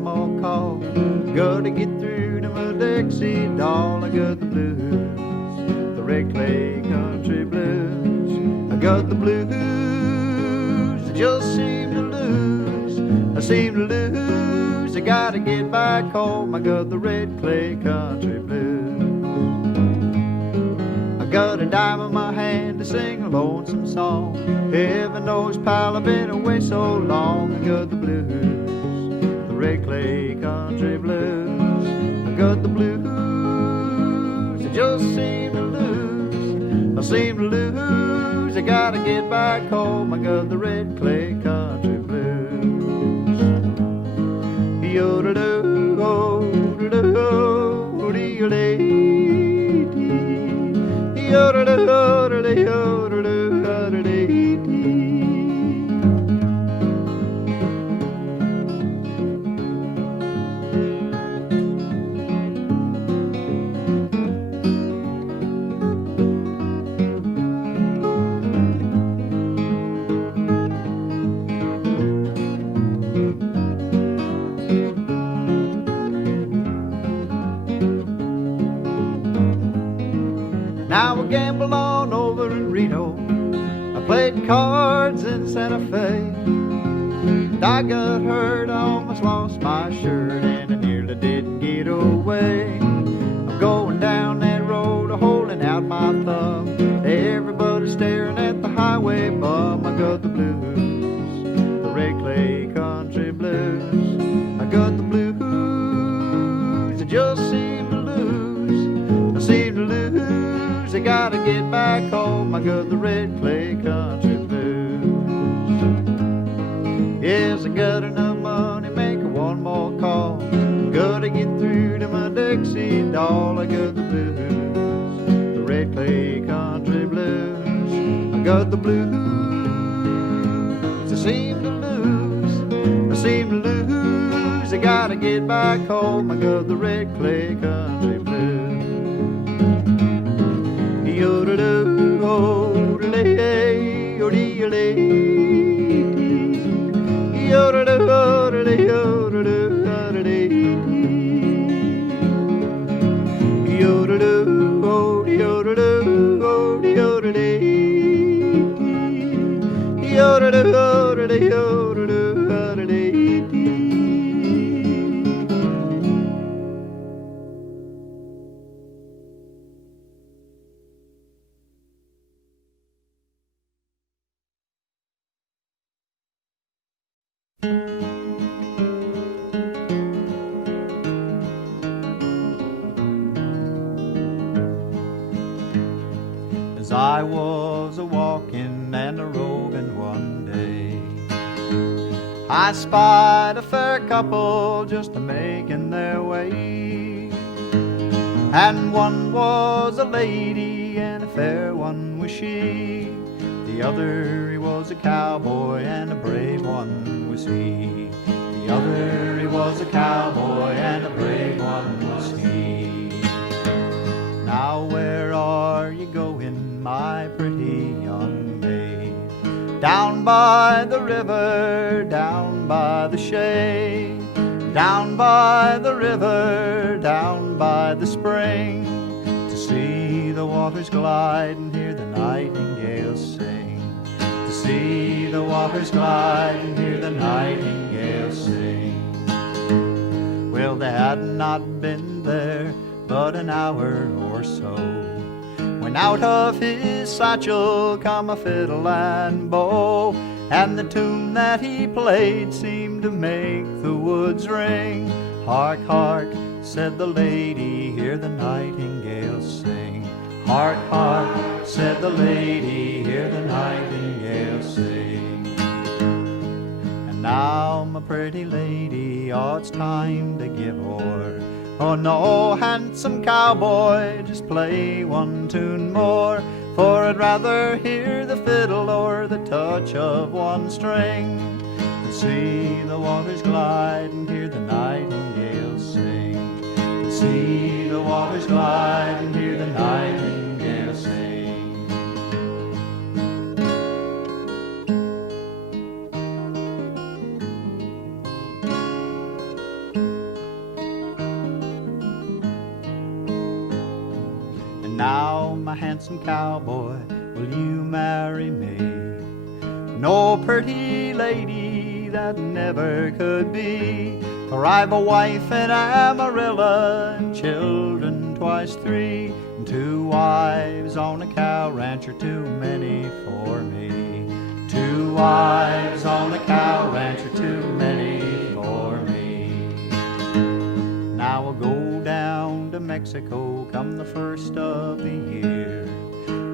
one more call. Gotta get through to my Dixie doll. I got the blues, the red clay country blues. I got the blues, I just seem to lose. I seem to lose, I gotta get back home. I got the red clay country blues. I got a dime in my hand to sing a lonesome song. Heaven knows, pal, I've been away so long. I got the blues, the red clay country blues. I got the blues, I just seem to lose. I seem to lose, I gotta get back home. I got the red clay country blues. Yo-da-do, oh-da-do, oh-dee-dee. Yo-da-do, oh-da-dee, oh-da-do, oh-da-dee. Now I gambled on over in Reno. I played cards in Santa Fe. And I got hurt, I almost lost my shirt, and I nearly didn't get away. I'm going down that road, holding out my thumb. Everybody staring at the highway bum. I got the blues, the red clay country blues. I got the blues, I just seem to lose. I seem to lose, I gotta get back home. I got the red clay country blues. Yes, I got enough money, make one more call. Gotta get through to my Dixie doll. I got the blues, the red clay country blues. I got the blues, I seem to lose. I seem to lose, I gotta get back home. I got the red clay country blues. Yo-da-do, oh-da-lee, oh-dee-lee. Yo-da-do, oh-da-lee, oh-da-do, oh-da-dee. Yo-da-do, oh-de-yo-da-do, oh-de-yo-da-dee. Yo-da-do, oh-da-lee, oh-da-do, oh-da-dee. As I was a-walking and a-roving one day, I spied a fair couple just a-making their way. And one was a lady, and a fair one was she. The other, he was a cowboy, and a brave one was he. The other, he was a cowboy, and a brave one was he. Now where are you going, my pretty young maid? Down by the river, down by the shade. Down by the river, down by the spring, to see the waters glide and hear the nightingales sing. To see the waters glide and hear the nightingales sing. Well, they had not been there but an hour or so, when out of his satchel come a fiddle and bow, and the tune that he played seemed to make the woods ring. Hark, hark, said the lady, hear the nightingales sing. Hark, hark, said the lady, hear the nightingales sing. And now, my pretty lady, oh, it's time to give o'er. Oh no, handsome cowboy, just play one tune more, for I'd rather hear the fiddle or the touch of one string than see the waters glide and hear the nightingales sing. Than see the waters glide and hear the nightingales sing. now, my handsome cowboy, will you marry me? No pretty lady that never could be, for I've a wife in Amarillo and children twice three, and 2 wives on a cow ranch are too many for me. 2 wives on a cow ranch are too many for me. Now I'll go down to Mexico come the first of the year.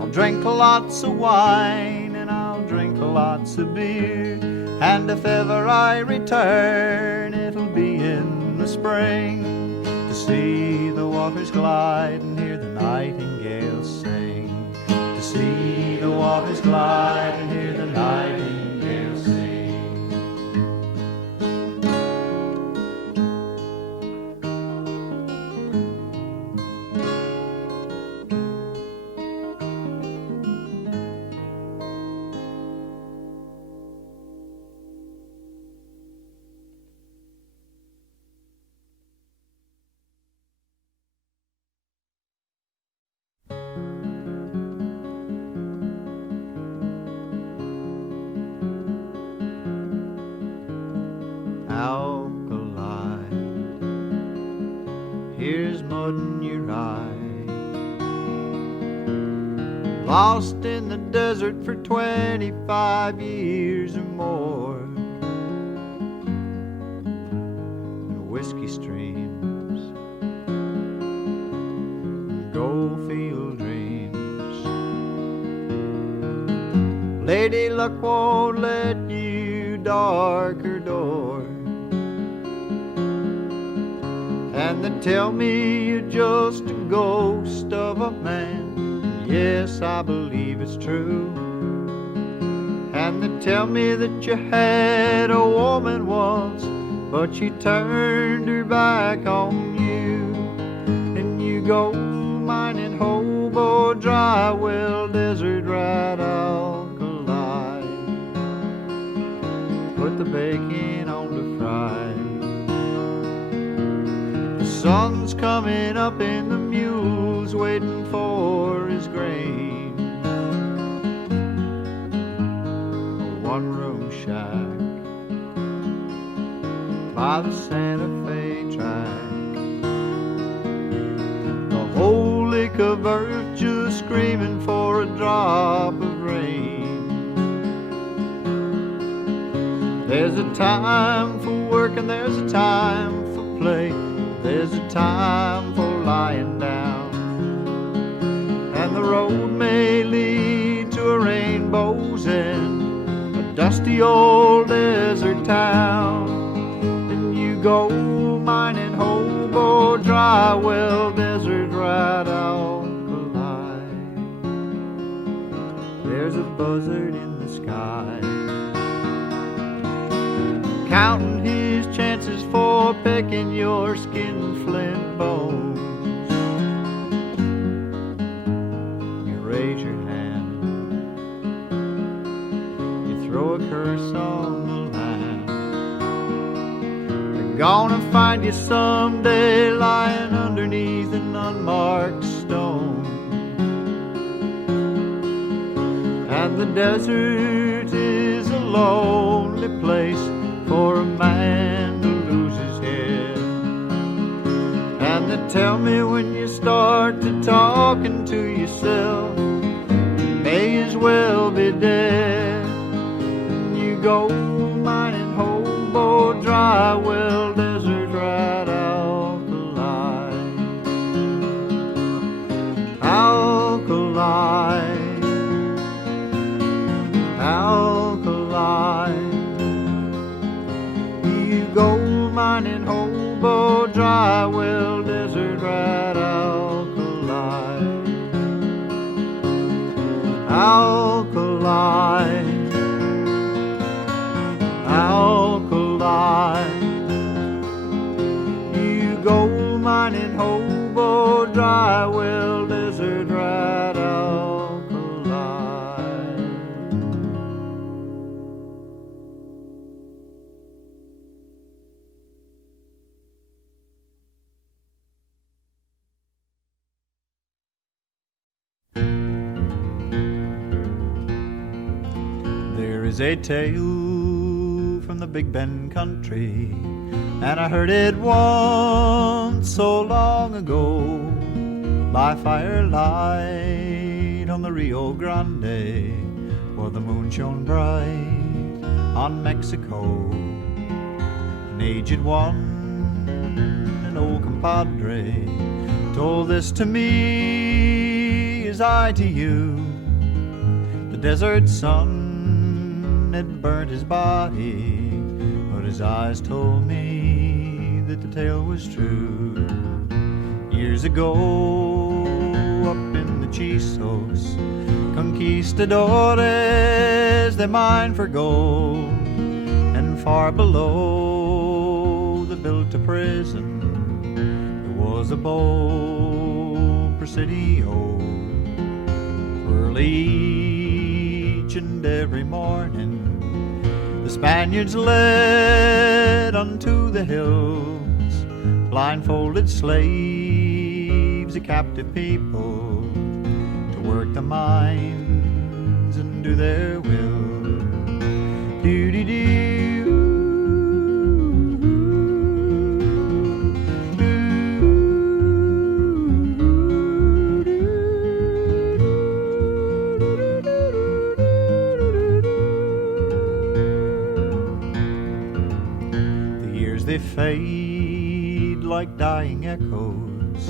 I'll drink lots of wine and I'll drink lots of beer, and if ever I return, it'll be in the spring, to see the waters glide and hear the nightingales sing. To see the waters glide and hear the nightingales sing. Alkali, here's mud in your eye. Lost in the desert for 25 years or more, and whiskey streams and gold-field dreams. Lady luck won't let you dark her door, and they tell me you're just a ghost of a man. Yes, I believe it's true. And they tell me that you had a woman once, but she turned her back on you. And you go mining hobo, dry well, desert rat, alkali. Put the bacon on the fry. The sun's coming up and the mule's waiting for his grain. A one-room shack by the Santa Fe track. The whole lick of earth just screaming for a drop of rain. There's a time for work and there's a time for play. There's a time for lying down, and the road may lead to a rainbow's end, a dusty old desert town. And you go mining hobo, dry well, desert rat, alkali. There's a buzzard in the sky, counting his chances for pecking your skin flint bones. You raise your hand, you throw a curse on the land. They're gonna find you someday lying underneath an unmarked stone. And the desert is a lonely place for a man to lose his head. And they tell me when you start to talking to yourself, you may as well be dead. And you go mining hobo, dry well, desert rat, alkali. Alkali, alkali. Go mining hobo, dry well, desert rat, alkali. Alkali, alkali. You go mining hobo, dry well, desert rat, alkali. is a tale from the Big Bend country, and I heard it once so long ago by firelight on the Rio Grande, where the moon shone bright on Mexico. An aged one, an old compadre, told this to me as I to you. The desert sun had burnt his body, but his eyes told me that the tale was true. Years ago, up in the Chisos, conquistadores they mined for gold, and far below they built a prison. It was a bold presidio. Early each and every morning, the Spaniards led unto the hills blindfolded slaves, a captive people, to work the mines and do their will. Do-de-do. They fade like dying echoes.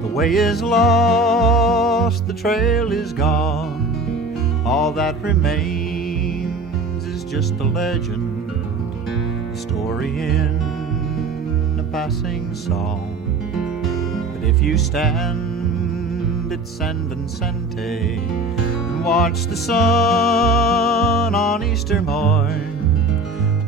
The way is lost, the trail is gone. All that remains is just a legend, a story in a passing song. But if you stand at San Vicente and watch the sun on Easter morn,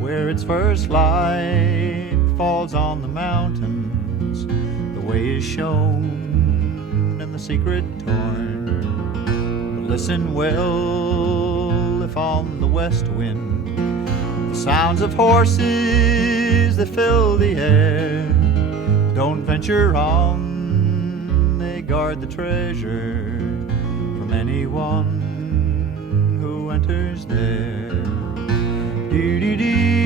where its first light falls on the mountains, the way is shown and the secret torn. But listen well, if on the west wind the sounds of horses that fill the air, don't venture on, they guard the treasure from anyone who enters there. Do-do-do.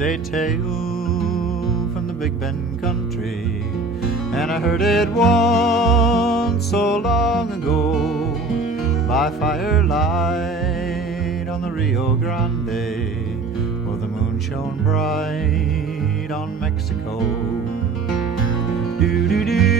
A tale from the Big Bend country, and I heard it once so long ago by firelight on the Rio Grande, where the moon shone bright on Mexico. Do-do-do.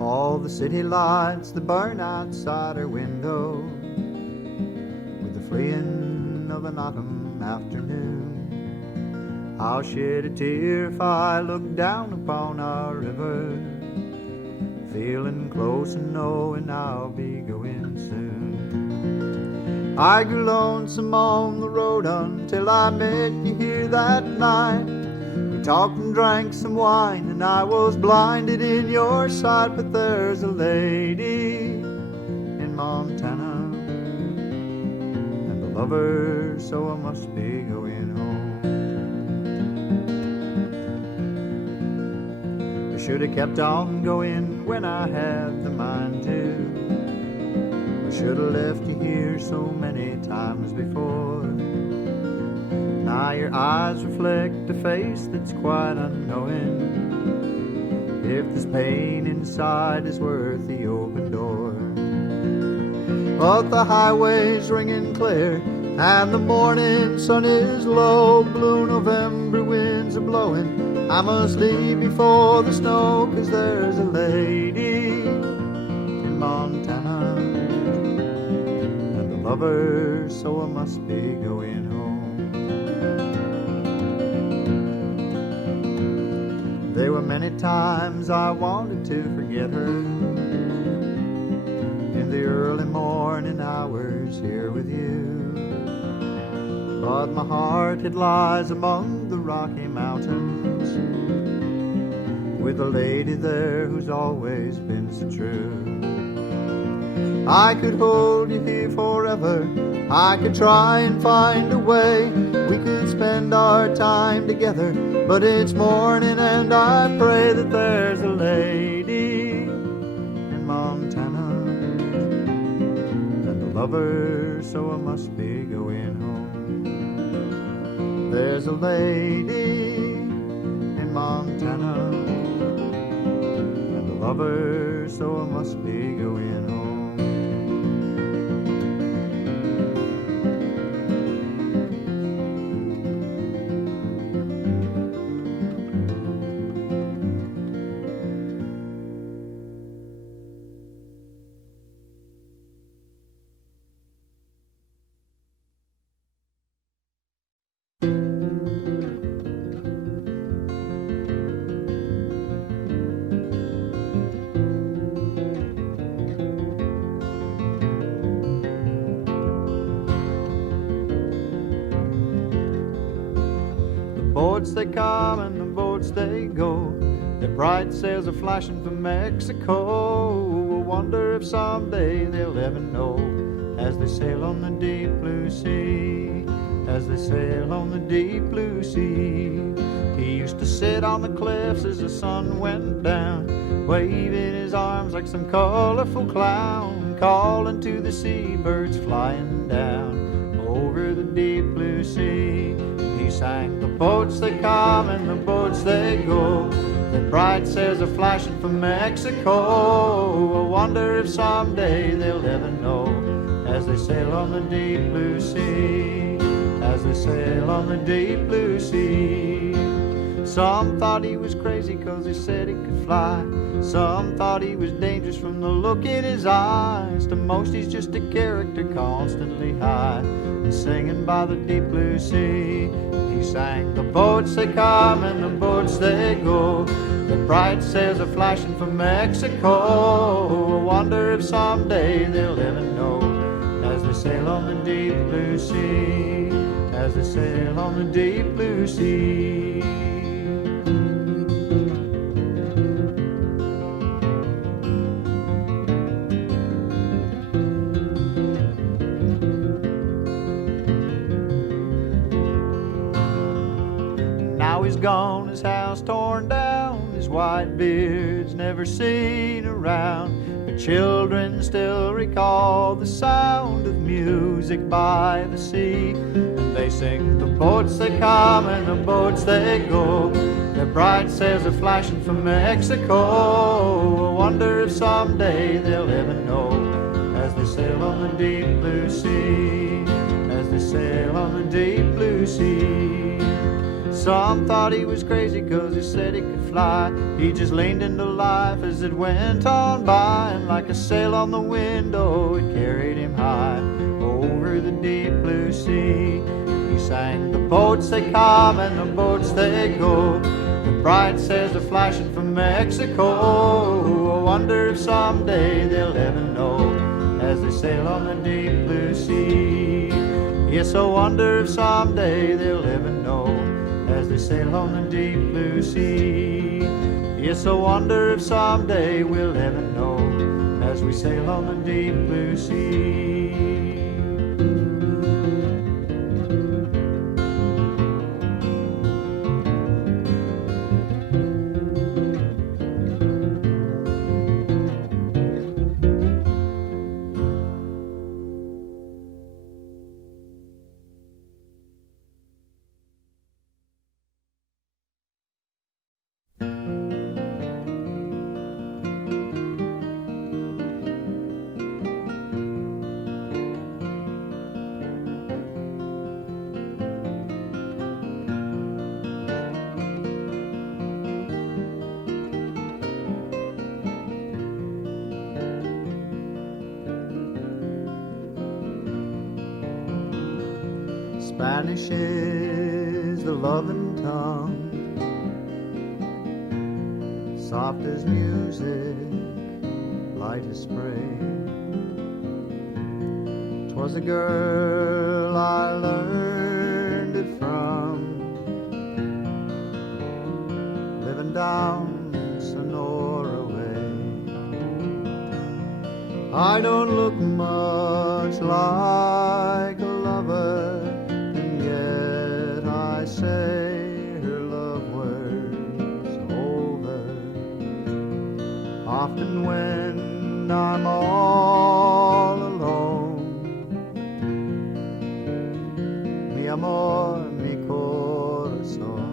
All the city lights that burn outside her window, with the fleeing of an autumn afternoon. I'll shed a tear if I look down upon our river, feeling close and knowing I'll be going soon. I grew lonesome on the road until I met you here that night. We talked and drank some wine, and I was blinded in your sight. But there's a lady in Montana, and a lover, so I must be going home. I should have kept on going when I had the mind to. I should have left you here so many times before. Now your eyes reflect a face that's quite unknowing, if this pain inside is worth the open door. But the highway's ringing clear, and the morning sun is low. Blue November winds are blowing I must leave before the snow, 'cause there's a lady in Montana and a lover, so I must be going home. There were many times I wanted to forget her in the early morning hours here with you, but my heart, it lies among the Rocky Mountains with a lady there who's always been so true. I could hold you here forever, I could try and find a way we could spend our time together, but it's morning and I pray that there's a lady in Montana and a lover, so I must be going home. There's a lady in Montana and a lover, so I must be going home. Boats they come and the boats they go, their bright sails are flashing from Mexico. I wonder if someday they'll ever know, as they sail on the deep blue sea, as they sail on the deep blue sea. He used to sit on the cliffs as the sun went down, waving his arms like some colorful clown, calling to the seabirds flying down over the deep blue sea. He sang, the boats they come and the boats they go, the bright sails are flashing from Mexico. I wonder if someday they'll ever know, as they sail on the deep blue sea, as they sail on the deep blue sea. Some thought he was crazy 'cause he said he could fly, some thought he was dangerous from the look in his eyes. To most he's just a character constantly high, singing by the deep blue sea. He sang, the boats they come and the boats they go, the bright sails are flashing from Mexico. I wonder if someday they'll ever know, as they sail on the deep blue sea, as they sail on the deep blue sea. Now he's gone, his house torn down, his white beard's never seen around, but children still recall the sound of music by the sea. And they sing, the boats they come and the boats they go, their bright sails are flashing from Mexico. I wonder if someday they'll ever know, as they sail on the deep blue sea, as they sail on the deep blue sea. Some thought he was crazy 'cause he said he could fly, he just leaned into life as it went on by, and like a sail on the window it carried him high over the deep blue sea. He sang, the boats they come and the boats they go, the bright sails are flashing from Mexico. I wonder if someday they'll ever know, as they sail on the deep blue sea. Yes, I wonder if someday they'll ever know, as they sail on the deep blue sea. Yes, I wonder if someday we'll ever know, as we sail on the deep blue sea. Spanish is the loving tongue, soft as music, light as spring. 'Twas a girl I learned it from, living down Sonora way. I don't look much like a lover, and yet I say her love was over. Often when I'm all alone, mi amor, mi corazón.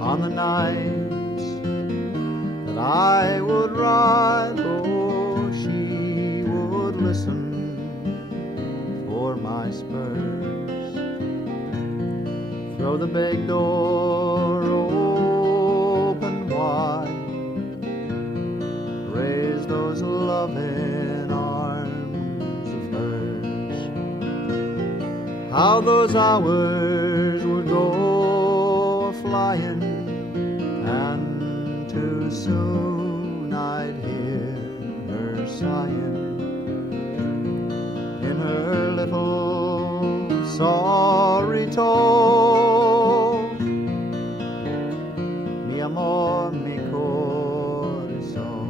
On the nights that I would ride, oh, she would listen for my spurs. Throw the big door open wide, raise those loving arms of hers. How those hours would go flying, and too soon I'd hear her sighing in her little sorry tone. Mi amor, mi corazón.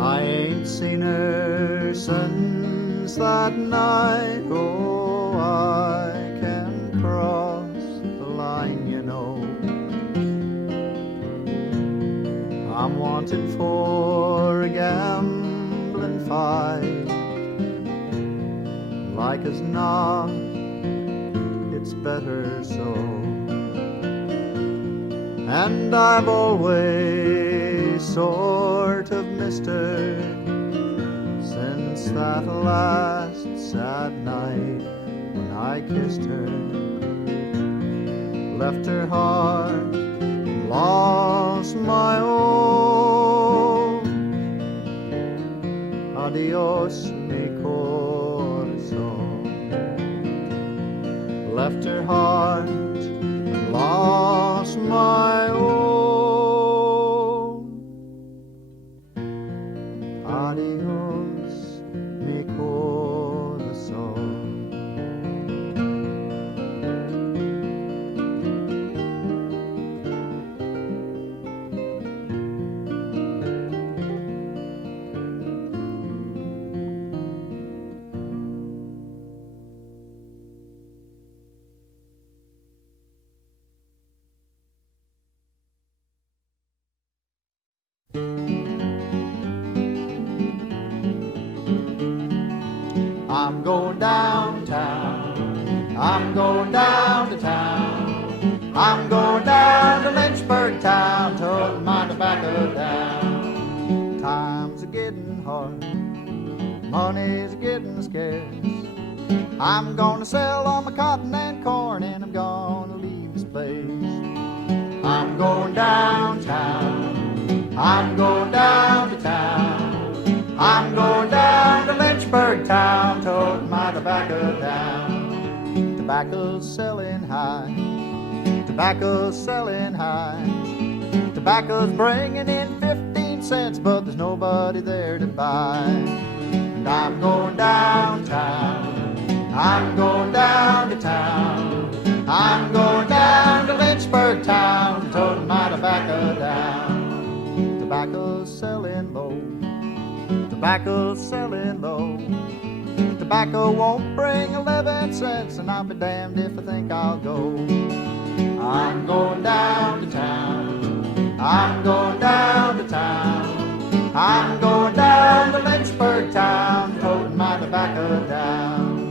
I ain't seen her since that night. Oh, I can cross the line, you know. I'm wanted for a gambling fight. Like as not, it's better so. And I've always sort of missed her since that last sad night when I kissed her, left her heart, lost my own. Adios, mi corazón. Left her heart, lost my own. Adios, mi corazón. I'm going downtown, I'm going down to town, I'm going down to Lynchburg Town to put my tobacco down. Times are getting hard, money's getting scarce. I'm gonna sell all my cotton and corn and I'm gonna leave this place. I'm going downtown, I'm going down to town, I'm going down to Lynchburg Town to put my tobacco down. Tobacco's selling high, tobacco's selling high. Tobacco's bringing in 15 cents, but there's nobody there to buy. And I'm going downtown, I'm going down to town, I'm going down to Lynchburg Town to put my tobacco down. Tobacco's selling low, tobacco's selling low. Tobacco won't bring 11 cents, and I'll be damned if I think I'll go. I'm going down to town, I'm going down to town, I'm going down to Lynchburg Town, toting my tobacco down.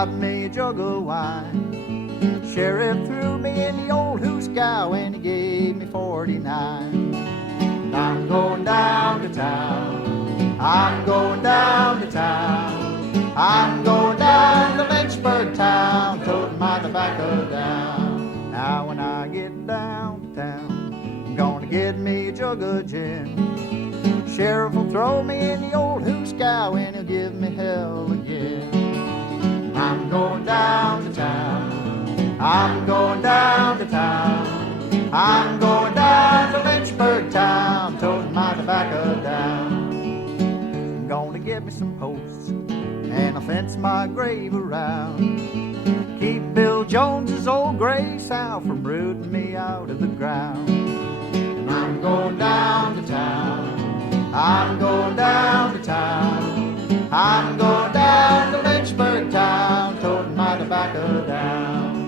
got me a jug of wine. Sheriff threw me in the old hoosgow and he gave me 49. And I'm going down to town. I'm going down to town. I'm going down to Lynchburg Town, toting my tobacco down. Now when I get downtown, I'm gonna get me a jug of gin. Sheriff will throw me in the old hoosgow and he'll give me hell again. I'm going down to town. I'm going down to town. I'm going down to Lynchburg Town, toting my tobacco down. I'm gonna get me some posts and I'll fence my grave around. Keep Bill Jones's old gray sow from rooting me out of the ground. And I'm going down to town. I'm going down to town. I'm going down to Lynchburg Town, toting my tobacco down.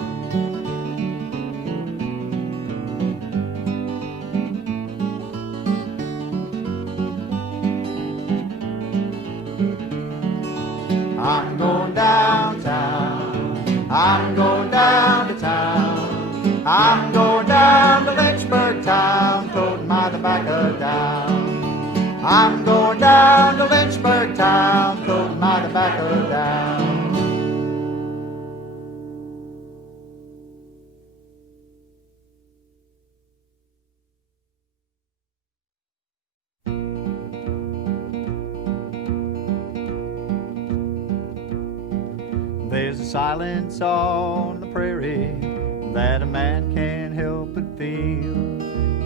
I'm going downtown. I'm going down to town. I'm going down to Lynchburg Town, toting my tobacco down. I'm going down to Lynchburg Town, toting my tobacco down. There's a silence on the prairie that a man can't help but feel.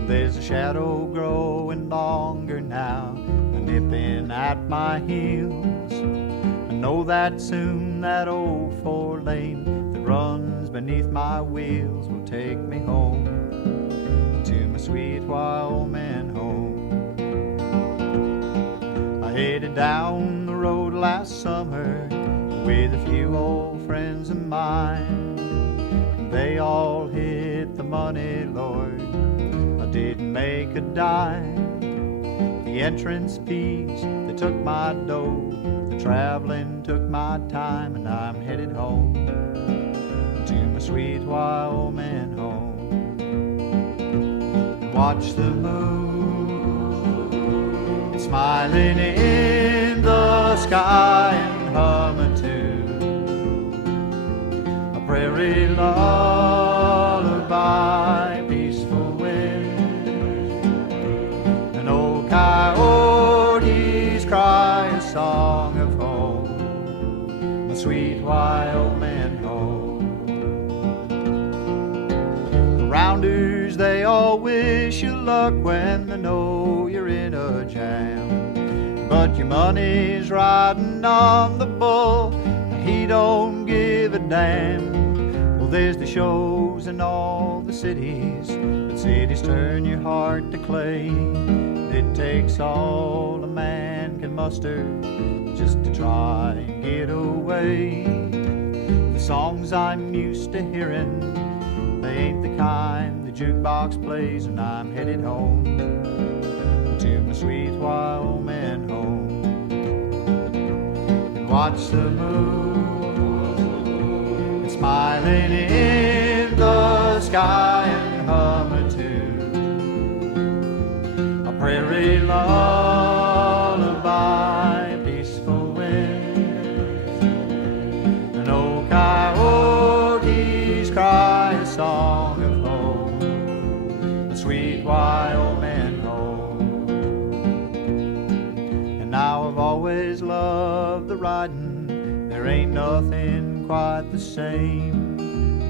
There's a shadow growing longer now, nipping at my heels. I know that soon that old 4-lane that runs beneath my wheels will take me home to my sweet Wyoming home. I headed down the road last summer with a few old friends of mine. They all hit the money, Lord. I didn't make a dime. The entrance fees, they took my dough. The traveling took my time, and I'm headed home to my sweet Wyoming home. And watch the moon, it's smiling in the sky and hum a tune, a prairie lullaby, peaceful wind, an old coyotes cry a song of home, my sweet Wyoming home. The rounders, they all wish you luck when they know you're in a jam, but your money's riding on the bull, he don't give a damn. Well, there's the shows in all the cities, but cities turn your heart to clay. It takes all a man can muster just to try and get away. The songs I'm used to hearing, they ain't the kind the jukebox plays when I'm headed home to my sweet Wyoming home. And watch the moon, it's smiling in the sky and hum a tune, a prairie lullaby, peaceful wind, an old coyotes cry a song of home, a sweet Wyoming home. And now I've always loved the riding, there ain't nothing quite the same.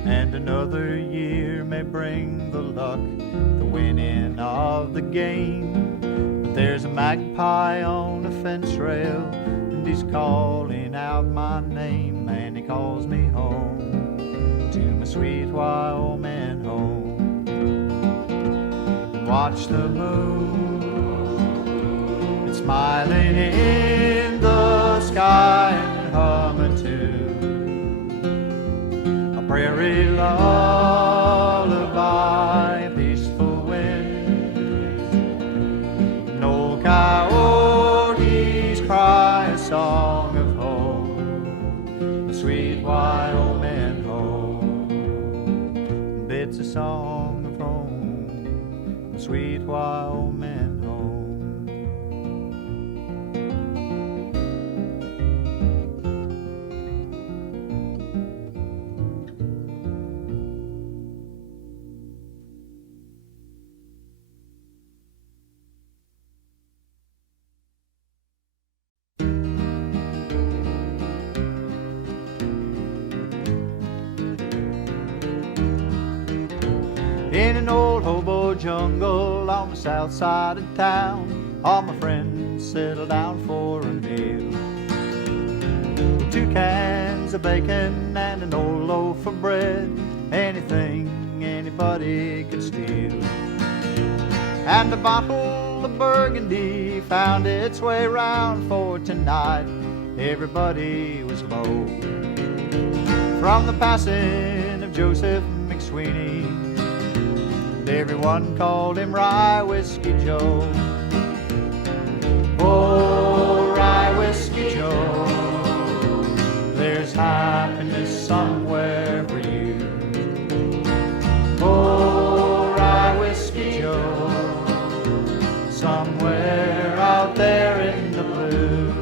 And another year may bring the luck, the winning of the game. But there's a magpie on a fence rail, and he's calling out my name, and he calls me home to my sweet Wyoming home. And watch the moon, it's smiling in the sky and hum a tune, a prairie lullaby, peaceful wind, no coyotes cry a song of home, the sweet wild sweet Wyoming home. In an old hobo jungle on the south side of town, all my friends settled down for a meal. 2 cans of bacon and an old loaf of bread, anything anybody could steal. And a bottle of Burgundy found its way round, for tonight everybody was low. From the passing of Joseph McSweeney, everyone called him Rye Whiskey Joe. Oh, Rye Whiskey Joe, there's happiness somewhere for you. Oh, Rye Whiskey Joe, somewhere out there in the blue.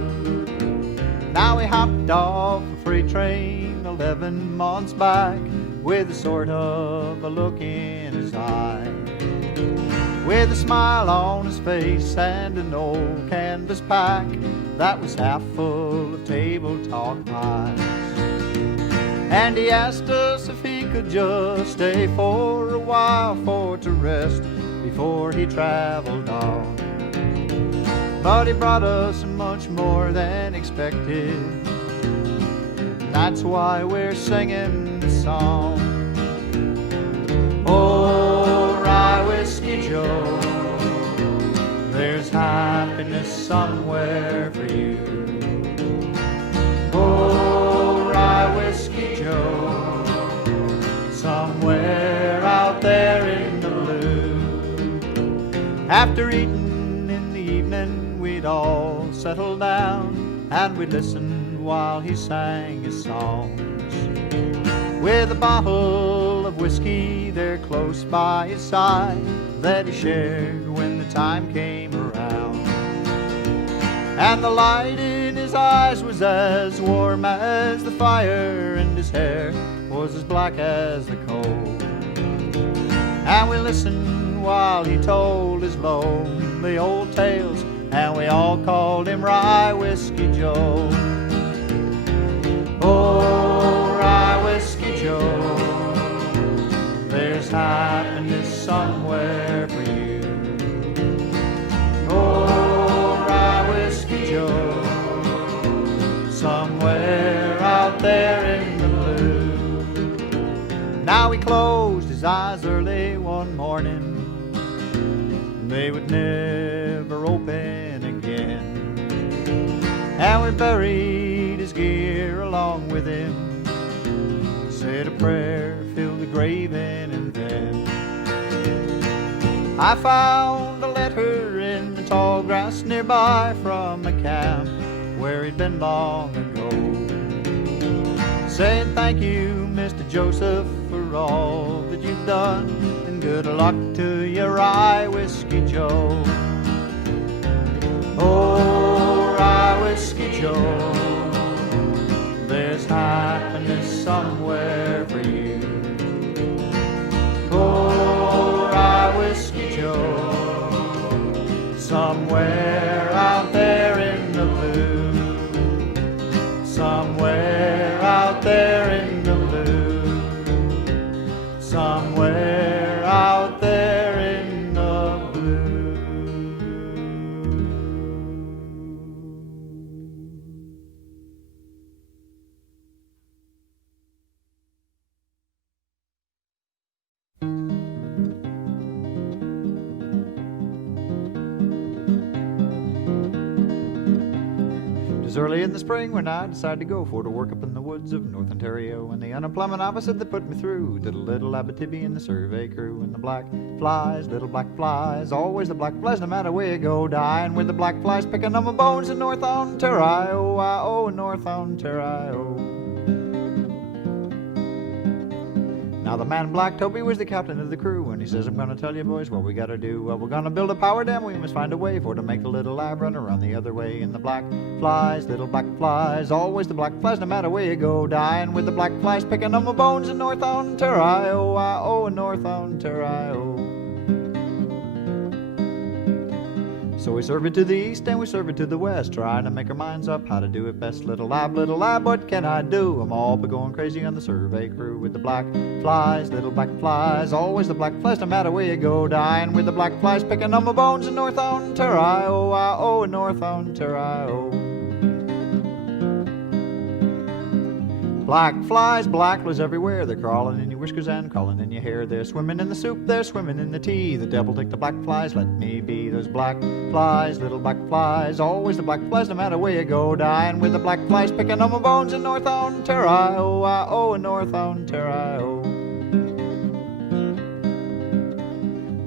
Now he hopped off a freight train 11 months back, with a sort of a look in his eye, with a smile on his face and an old canvas pack that was half full of table talk pies. And he asked us if he could just stay for a while, for to rest before he traveled on. But he brought us much more than expected, that's why we're singing the song. Oh, Rye Whiskey Joe, there's happiness somewhere for you. Oh, Rye Whiskey Joe, somewhere out there in the blue. After eating in the evening, we'd all settle down and we'd listen while he sang his songs, with a bottle of whiskey there close by his side that he shared when the time came around. And the light in his eyes was as warm as the fire, and his hair was as black as the coal. And we listened while he told his lonely old tales, and we all called him Rye Whiskey Joe. Oh, Rye Whiskey Joe, there's happiness somewhere for you. Oh, Rye Whiskey Joe, somewhere out there in the blue. Now he closed his eyes early one morning, they would never open again. And we buried his gear along with him, said a prayer, filled the grave in, and then I found a letter in the tall grass nearby from a camp where he'd been long ago, saying thank you, Mr. Joseph, for all that you've done, and good luck to you, Rye Whiskey Joe. Oh, Rye Whiskey Joe, there's happiness somewhere for you. Oh, Rye Whiskey Joe, somewhere out there in the blue, somewhere out there in the blue, somewhere out there in the blue. was early in the spring when I decided to go for to work up in the woods of North Ontario. And the unemployment officer that put me through did a little Abitibi in the survey crew. And the black flies, little black flies, always the black flies, no matter where you go, dying with the black flies picking on my bones in North Ontario. Oh, North Ontario. Now the man Black Toby was the captain of the crew, and he says, I'm gonna tell you boys what we gotta do. Well, we're gonna build a power dam, we must find a way for to make the little lab run around the other way. And the black flies, little black flies, always the black flies, no matter where you go, dying with the black flies, picking on my bones in North Ontario, oh, in North Ontario. So we serve it to the east and we serve it to the west, trying to make our minds up how to do it best. Little lab, what can I do? I'm all but going crazy on the survey crew with the black flies, little black flies, always the black flies, no matter where you go, dying with the black flies, picking on my bones in North Ontario, oh, in North Ontario. Black flies everywhere. They're crawling in your whiskers and crawling in your hair. They're swimming in the soup, they're swimming in the tea. The devil take the black flies, let me be. Those black flies, little black flies, always the black flies, no matter where you go, dying with the black flies, picking on my bones in North Ontario, oh, in North Ontario.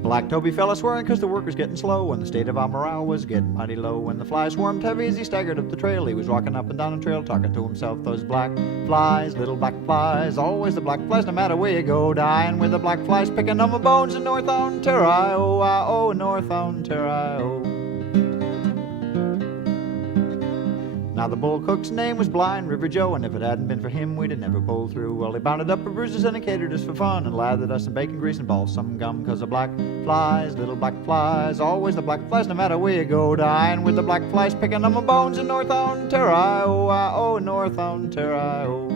Black Toby fell a-swearing 'cause the work was getting slow, and the state of our morale was getting mighty low. When the flies swarmed heavy as he staggered up the trail, he was walking up and down the trail, talking to himself. Those black flies, little black flies, always the black flies, no matter where you go, dying with the black flies, picking on my bones in North Ontario, oh, in North Ontario. Now the bull cook's name was Blind River Joe, and if it hadn't been for him, we'd have never pulled through. Well, he bounded up for bruises and he catered us for fun, and lathered us in bacon grease and balsam gum. 'Cause the black flies, little black flies, always the black flies, no matter where you go, dying with the black flies, picking on my bones in North Ontario, oh, North Ontario.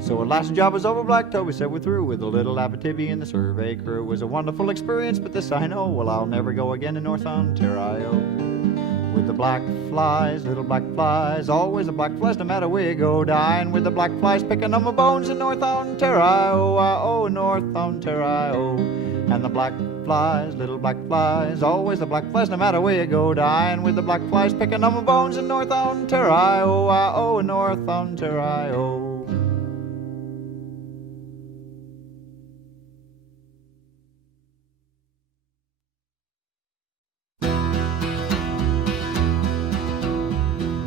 So at last the job was over, Black Toby said we're through with the little Abitibi and the survey crew. It was a wonderful experience, but this I know, well, I'll never go again to North Ontario. With the black flies, little black flies, always the black flies, no matter where you go, dying with the black flies, picking on my bones in North Ontario, oh, North Ontario. And the black flies, little black flies, always the black flies, no matter where you go, dying with the black flies, picking on my bones in North Ontario, oh, North Ontario.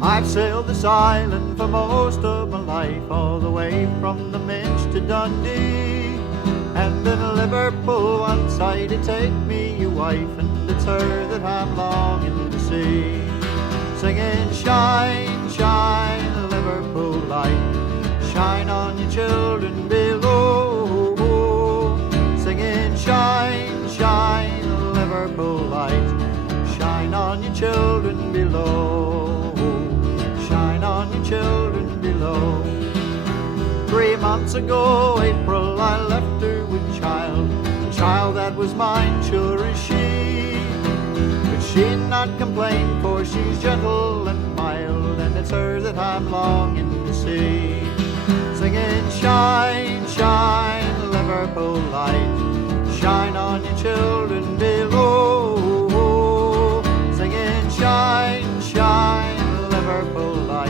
I've sailed this island for most of my life, all the way from the Minch to Dundee. And in Liverpool once I did take me a wife, and it's her that I'm longing to see. Singing, shine, shine, Liverpool Light, shine on your children below. Singing, shine, shine, Liverpool Light, shine on your children below. On your children below. 3 months ago, April, I left her with child, a child that was mine, sure as she. But she'd not complain, for she's gentle and mild, and it's her that I'm longing to see. Singing, shine, shine, Liverpool Light, shine on your children below. Singing, shine, shine, Liverpool Light,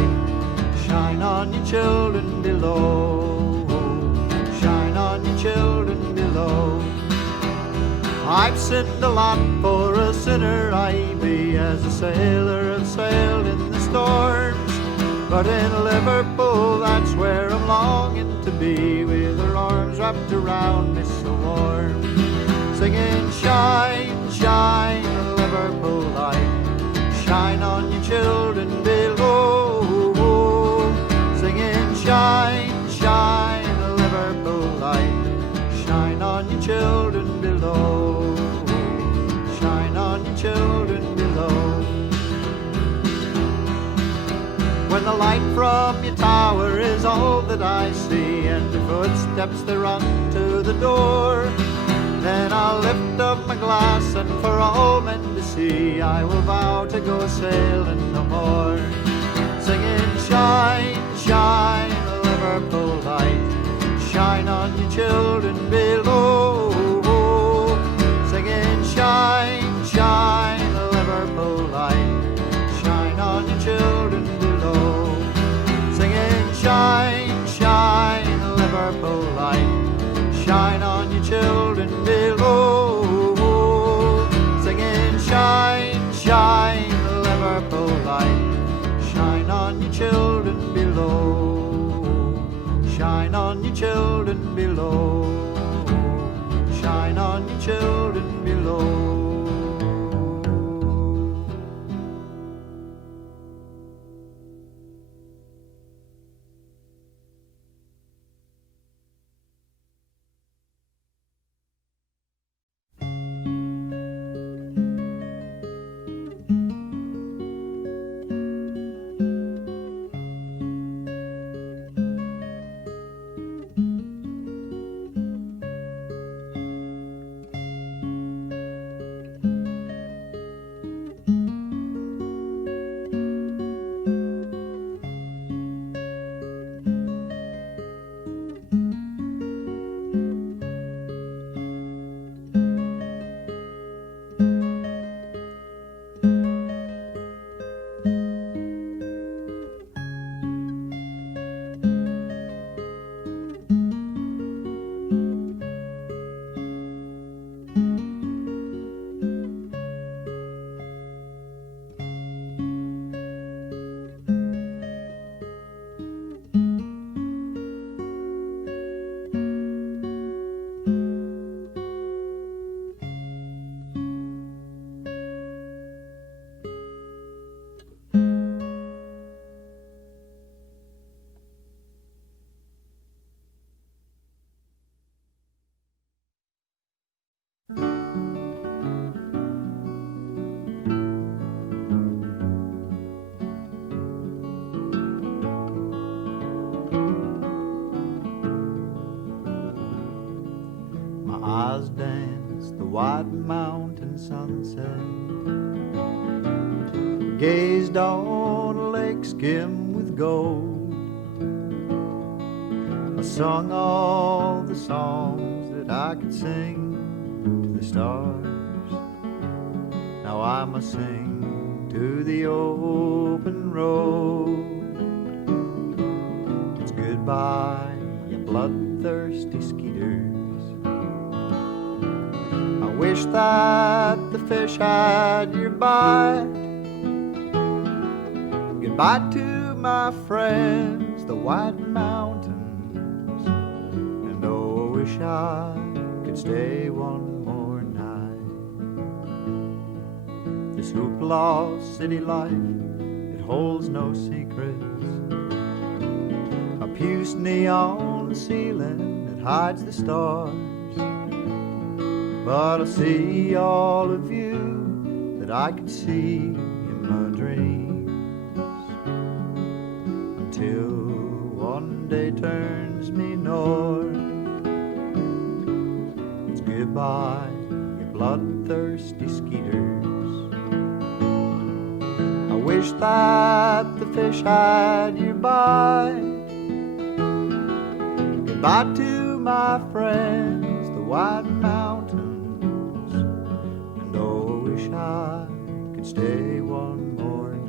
shine on your children below, shine on your children below. I've sinned a lot, for a sinner I be, as a sailor I've sailed in the storms. But in Liverpool, that's where I'm longing to be, with her arms wrapped around me so warm. Singing, shine, shine, Liverpool Light, shine on your children below. Singing, shine, shine, Liverpool Light, shine on your children below, shine on your children below. When the light from your tower is all that I see, and your footsteps they run to the door, then I'll lift up my glass, and for all men to see, I will vow to go sailing no more. Singing, shine, shine, Liverpool Light, shine on your children below. Singing, shine, shine, Liverpool Light, shine on your children below. Singing, shine, shine, Liverpool Light, shine on your children below. Singing, shine, shine, Liverpool Light, shine on your children below, My eyes dance the white mountain sunset, gazed on a lake skim with gold. I sung all the songs that I could sing to the stars. Now I must sing to the open road. It's goodbye, you bloodthirsty skeeters. I wish that the fish had your bite. Goodbye to my friends, the white mountains. And oh, I wish I could stay one more night. This hoopla city life, it holds no secrets. A puce neon ceiling that hides the stars. But I see all of you that I could see in my dreams, until one day turns me north. It's goodbye, you bloodthirsty skeeters. I wish that the fish had your bite. Goodbye to my friends, the white mountains. And oh, I wish I could stay one more night.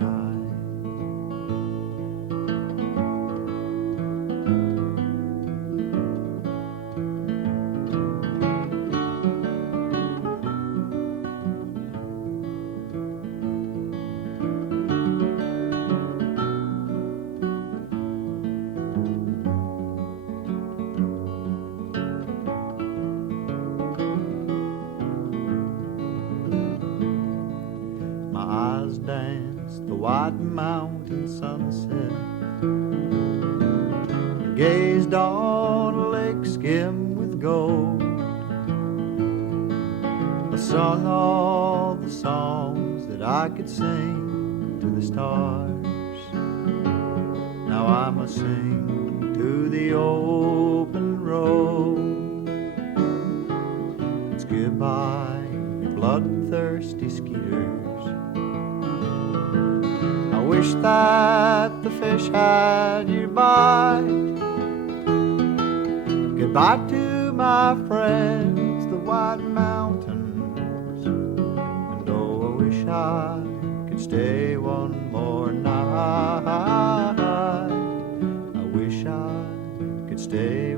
Dance the white mountain sunset, gazed on a lake skim with gold. I sung all the songs that I could sing to the stars. Now I must sing to the open road. It's goodbye, you bloodthirsty skeeters. I wish that the fish had your bite. Goodbye to my friends, the white mountains. And oh, I wish I could stay one more night. I wish I could stay